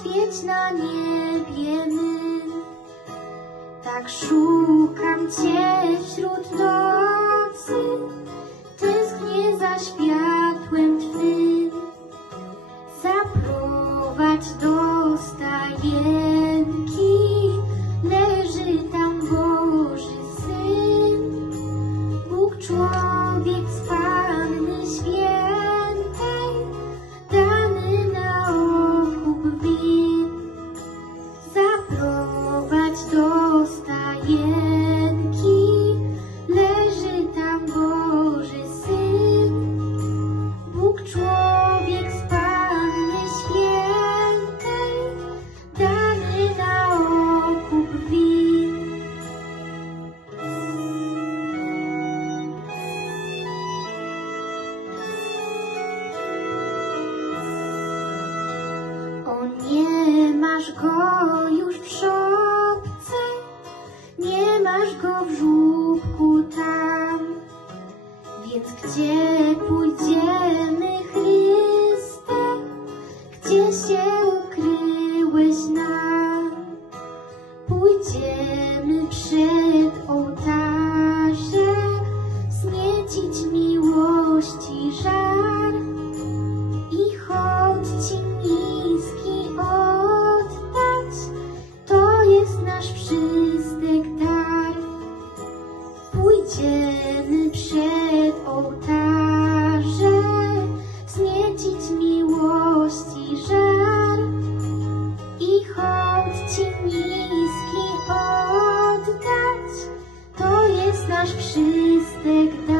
świeć na niebie my. Tak szukam Cię wśród nocy, tęsknię za światłem Twym. Zaprowadź do stajenki. Bóg człowiek z Panny Świętej, na okup win. O nie masz go już w szopce, nie masz go w żłóbku tam. Więc gdzie przed ołtarze, wzniecić miłości żar i hołd Ci niski oddać. To jest nasz wszystek dar. Pójdziemy przed ołtarze, nasz wszystek dar.